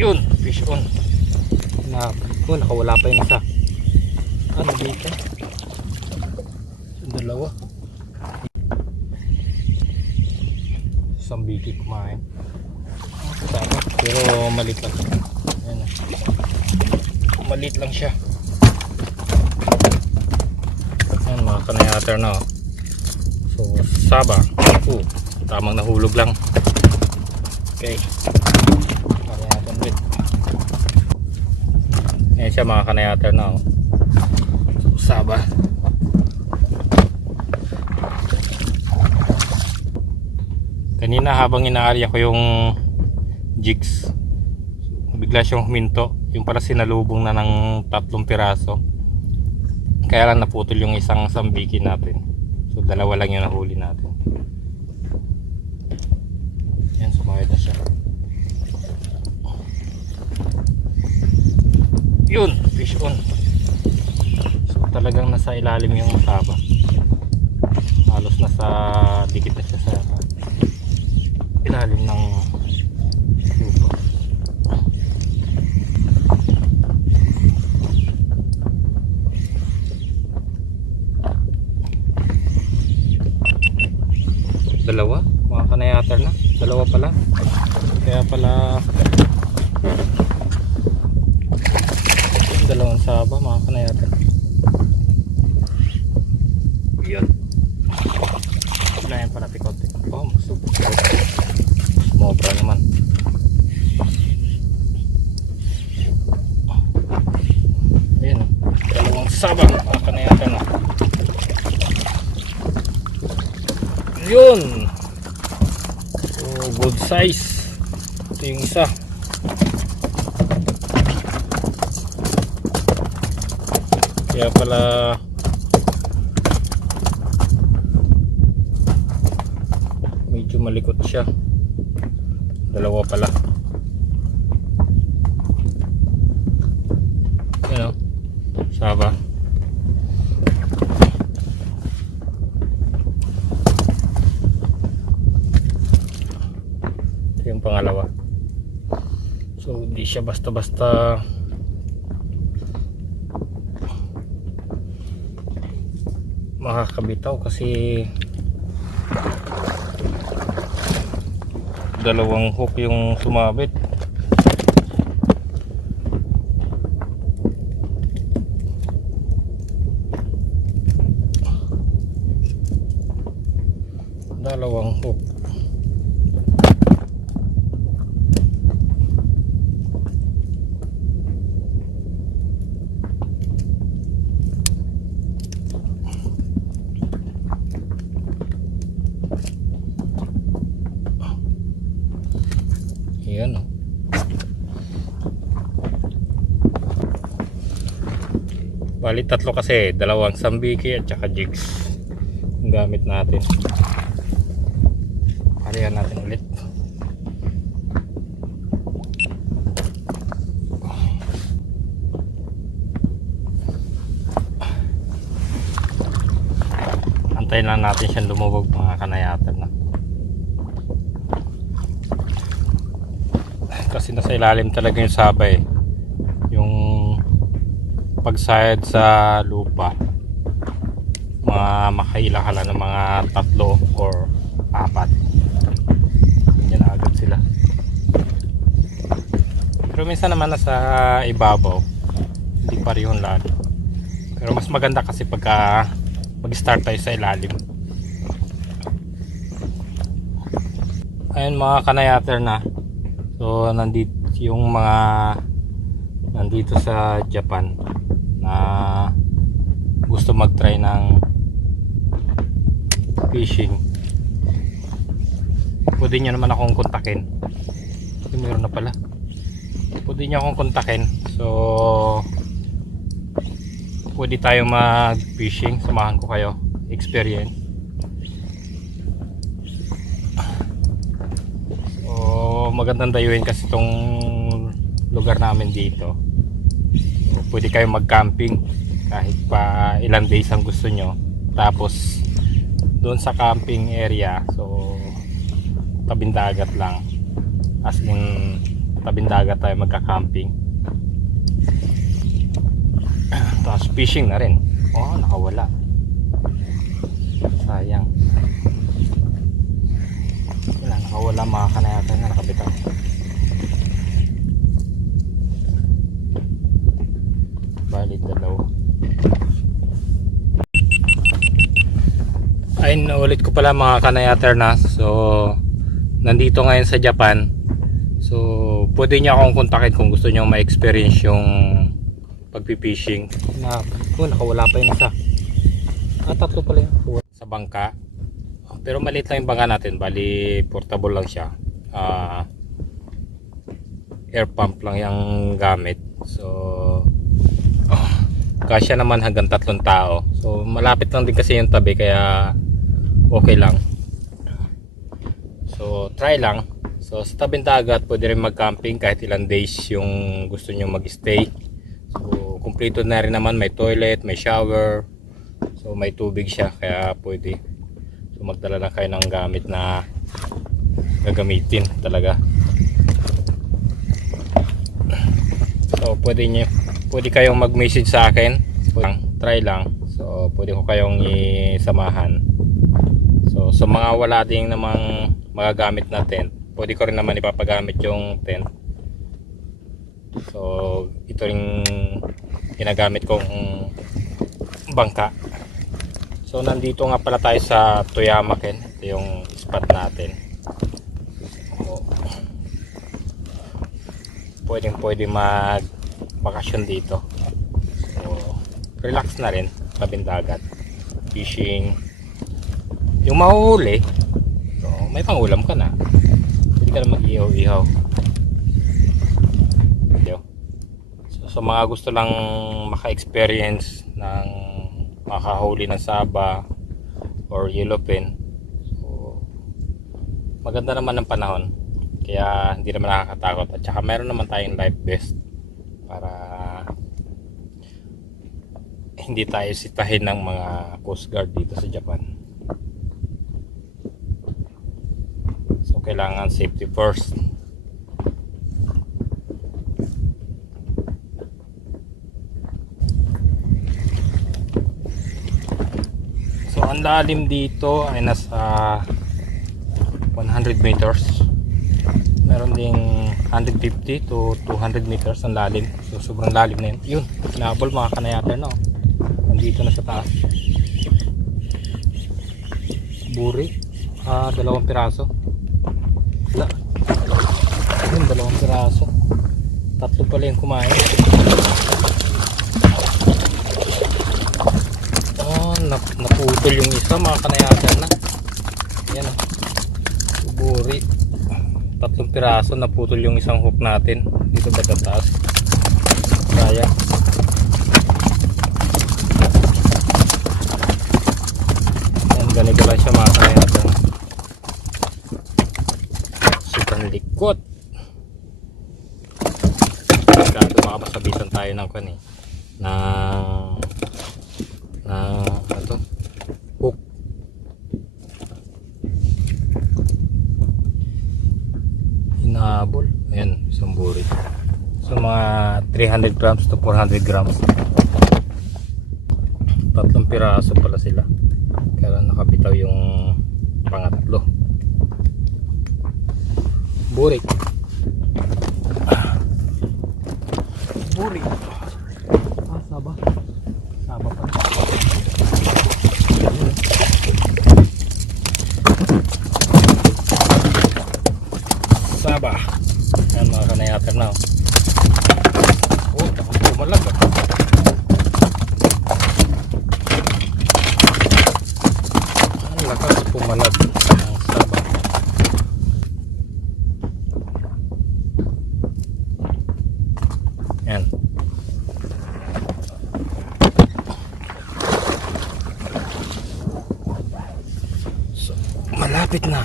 Yun, fish on. Nakawala pa yung isa. Ano dito? Yung dalawa. Isang biki kumain. Sama, pero malit lang. Ayan, malit lang siya. Ayan, mga kanayater na. So, saba. Tamang nahulog lang. Okay. Kanayater ulit. Ayan siya mga kanayater na. So, saba. Kanina habang inaarya ko yung jigs, bigla siyang huminto. Yung pala sinalubong na ng 3 piraso. Kaya lang naputol yung isang sambiki natin. So 2 lang yung nahuli natin. Yan, sumayad na siya. Yun, fish on. So talagang nasa ilalim yung saba. Halos nasa dikit na siya sa ilalim ng lupa. Dalawa, mga kanayater na. Dalawa pala. Kaya pala dalawang saba, mga kanayater. Yun. Layan pala tikot. Oh, sumobra naman. Ayan, dalawang saba, mga kanayater na. Yun. So good size. Ito yung isa. Kaya pala medyo malikot siya. Dalawa pala. Ano? Saba. Yung pangalawa. So hindi siya basta-basta makakabitaw kasi dalawang hook yung sumabit. Dalawang hook. Ayan, oh. Bali 3 kasi, 2 sambiki at saka jigs ang gamit natin. Palihan natin ulit. Antayin lang natin siyang lumubog, mga kanayater na. Kasi nasa ilalim talaga yung saba eh. Yung pagsayad sa lupa, makailang ka lang ng mga 3 or 4. Yan agad sila. Pero minsan naman nasa ibabaw, hindi parehong lalim. Pero mas maganda kasi pagka mag-start tayo sa ilalim. Ayun mga kanayater na. So nandito yung mga nandito sa Japan na gusto mag-try ng fishing. Pwede nyo naman akong kontakin. Meron na pala. Pwede nyo akong kontakin. So pwede tayo mag-fishing. Samahan ko kayo. Experience. Magandang dayuhin kasi itong lugar namin dito. So, pwede kayo mag-camping kahit pa ilang days ang gusto nyo. Tapos doon sa camping area, so tabing dagat lang, as in tabing dagat tayo magka-camping. Tapos fishing na rin. Oh, nakawala. Sayang. Wala, nakawala mga kanayatan na nakabitaw. Bali dalawa. Ay, naulit ko pala mga kanayater na. So, nandito ngayon sa Japan. So, pwede niya akong kontakin kung gusto niyo ma-experience yung pagpipishing. Nakawala pa yung isa. Tatlo pala yun. Sa bangka. Pero maliit lang yung bangka natin. Bali, portable lang siya. Air pump lang yung gamit. So, kasya naman hanggang 3 tao. So, malapit lang din kasi yung tabi. Kaya, okay lang. So, try lang. So, sa tabing dagat, pwede rin mag-camping kahit ilang days yung gusto nyo mag-stay. So, kumpleto na rin naman. May toilet, may shower. So, may tubig siya. Kaya pwede. So, magdala lang kayo ng gamit na gagamitin talaga. So, pwede kayong mag-message sa akin. Try lang. So, pwede ko kayong isamahan. So, sa mga wala ding namang magagamit na tent, pwede ko rin naman ipapagamit yung tent. So, ito ring ginagamit kong bangka. So, nandito nga pala tayo sa Toyama Ken. Ito yung spot natin. So, pwede mag bakasyon dito. So, relax na rin, tabing dagat, fishing. Yung mahuhuli, so, may pangulam ka na. Pwede ka na mag-ihaw-ihaw. So, mga gusto lang maka-experience ng makahuli ng saba or yellowfin, so, maganda naman ng panahon. Kaya hindi naman nakakatakot. At saka meron naman tayong life vest para hindi tayo sitahin ng mga coast guard dito sa Japan. So, kailangan safety first. So, ang lalim dito ay nasa 100 meters. Meron ding 150 to 200 meters ang lalim. So, sobrang lalim na yun. Yun, nahabol mga kanayater na. Nandito na sa taas. Buri. 2 piraso. Wala. Yun, 2 piraso. 3 pala yung kumain. Naputol yung isa mga kanayater na. Yan o. Buri. 3 piraso, naputol yung isang hook natin dito sa taas. Kaya yan, ganito lang siya mga kanayater. Super likot. Baka masabisan tayo ng kani ito hook. Hinahabol. Ayan, isang buri. So, mga 300 grams to 400 grams. 3 piraso pala sila. Kaya nakabitaw yung pangatlo. Buri. Buri. Saba. Saba pa. Saba. Yan mga kanayater na. Oh, pumalag ah. Ang lakas pumalag ang saba. Yan. So, malapit na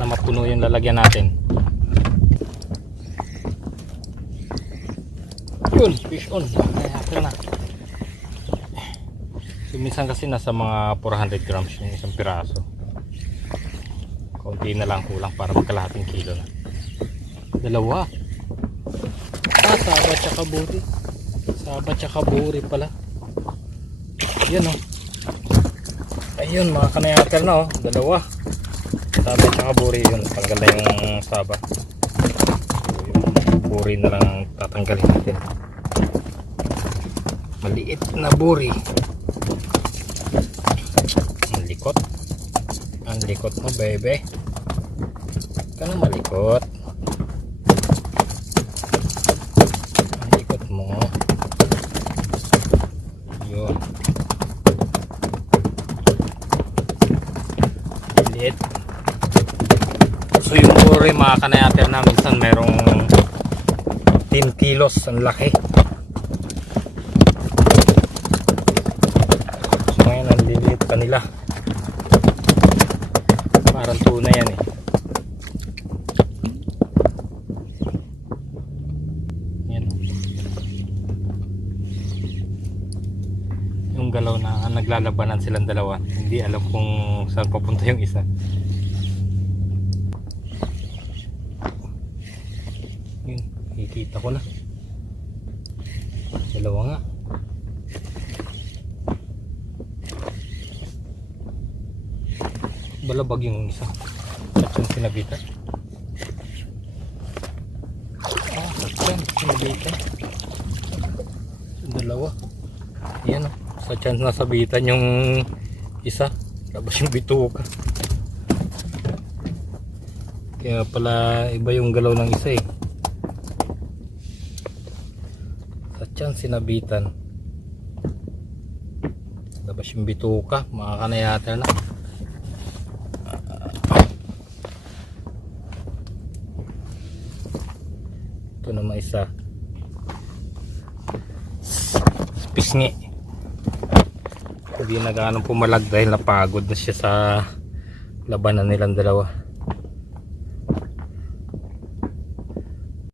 mapuno yung lalagyan natin. Yun, fish on. Kaya na. So, minsan kasi nasa mga 400 grams yung isang piraso. konti na lang kulang para magkalahating kilo na. Dalawa. Saba tsaka buri. Saba tsaka buri pala. Yan o. Ayun mga kanayater na o. Dalawa. Saba tsaka buri. Yun. Tanggal na yung saba. So, yung buri na lang ang tatanggalin natin. Maliit na buri. Ang likot. Ang likot mo, bebe. Ka na malikot. Ang likot mo. Yun. Maliit. So yung buri mga kanayater na minsan merong 10 kilos. Ang laki. So ngayon ang liliit pa nila. Parang tuna yan eh. Yan. Yung galaw na naglalabanan silang dalawa. Hindi alam kung saan papunta yung isa. Yun, nakikita ko na. Dalawa nga. Balabag yung isa. At yung sinabitan. At yung sinabitan. Yung dalawa. Yan o. Sa chance na sabitan yung isa. Labas yung bituka. Kaya pala iba yung galaw ng isa eh. Sa chance sinabitan. Labas yung bituka. Mga kanayater na. Ito naman isa. Pisngi. Hindi na gaano pumalag dahil napagod na siya sa labanan nilang dalawa.